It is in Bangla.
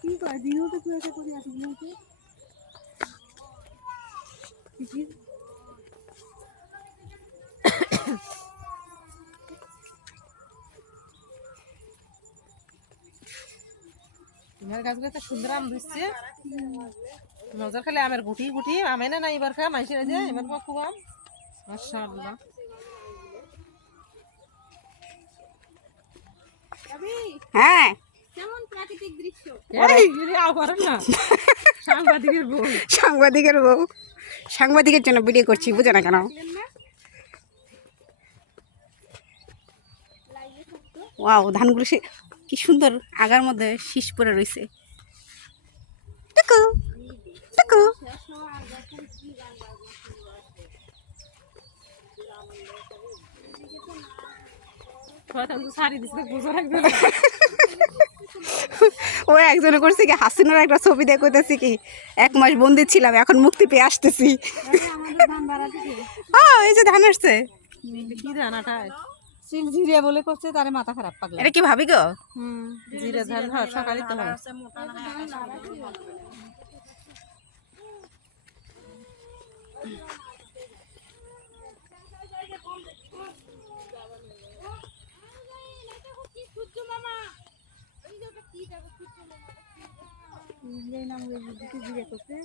কি কয় দিনও তো কুয়াশা করে আসি দিনকে তোমার গাছগুলো তো সুন্দর আম দিচ্ছে মজার খালি আমের গুটি গুটি আমে না এবার খা মাইসে যে এবার খুব আম মাশাআল্লাহ হ্যাঁ কেমন প্রাকৃতিক দৃশ্য না সাংবাদিকের বউ সাংবাদিকের জন্য ভিডিও করছি বুঝে না কেন ওয়াও ধানগুলো সে কি সুন্দর আগার মধ্যে শীষ পড়ে রয়েছে টুকু টুকু শাড়ি দিচ্ছে বুঝো রাখবে ও একজনে করছে কি হাসিনার একটা ছবি দিয়ে কইতেছি কি 1 মাস বন্দি ছিলাম এখন মুক্তি পেয়ে আসতেছি এই যে ধান আসছে কি জানাটায় সিল জিরে বলে করছে তারে মাথা খারাপ পাগলা এটা কি ভাবি গো জিরে ধান হয় সকালে তো হয় জিরে করছে